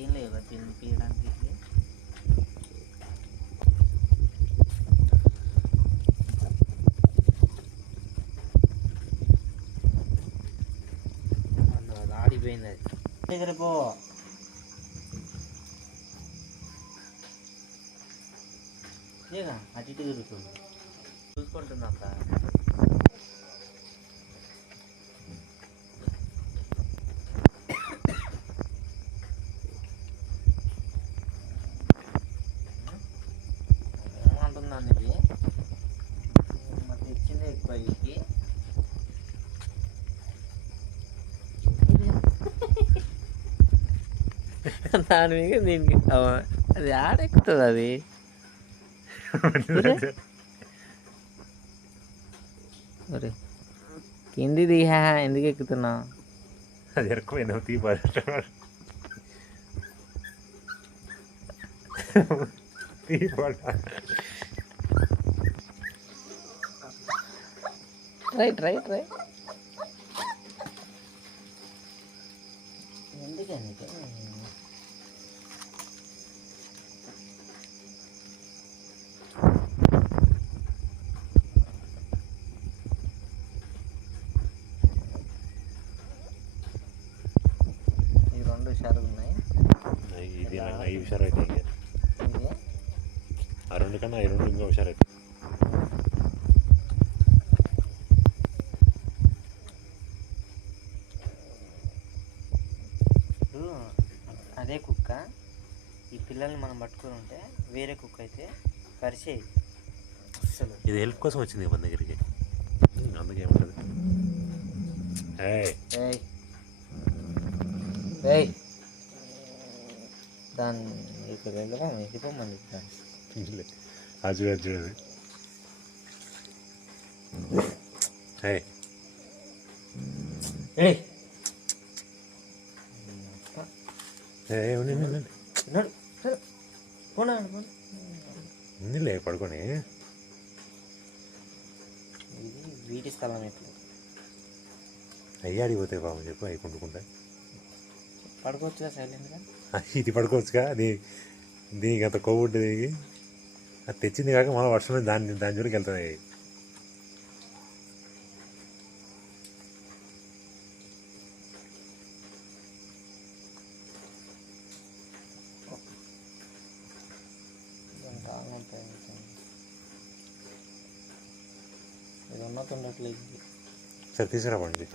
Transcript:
ఏం లేవు తినిపించడానికి. ఆడిపోయింది అది దగ్గర పో. లేగా అటు ఇటు తిరుగుతుంది చూసుకుంటుంది అంత. ఏమంటుందండి ఇది మరి తెచ్చిందే ఎక్కువ ఇది. దాని మీద దీనికి అది ఆడెక్కుతుంది అది. మరి కింది దిహా ఎందుకు ఎక్కుతున్నా? అది ఎక్కువ తీపడ ట్రై ఎందుకని ఈ రెండు హుషారుగా ఉన్నాయి. ఇది అవి హుషారైతే ఇది ఆ రెండు కన్నా ఈ రెండు ఇంకా హుషారైతే. అదే కుక్క ఈ పిల్లల్ని మనం పట్టుకుని ఉంటే వేరే కుక్క అయితే కరిచేది అసలు. ఇది హెల్ప్ కోసం వచ్చింది మన దగ్గరికి, అందుకే ఏమంటుంది దాన్ని ఇక్కడ వెళ్ళిపోమంది దాన్ని. అది చూడదు ఉందిలే పడుకొని. ఇది వీటి స్థలం ఎప్పుడు అయ్యి అడిగిపోతాయి బాబు చెప్పు. అవి కొండుకుంటా పడుకోవచ్చుగా సైలెంట్గా. ఇది పడుకోవచ్చుగా. దీనికి అంత కొవ్వు ఉంటుంది. అది తెచ్చింది కాక మన వర్షంలో దాని జోలికి వెళ్తున్నాయి. ఇది ఉన్నట్టు ఉండట్లేదు. సరే తీసుకురా పండి.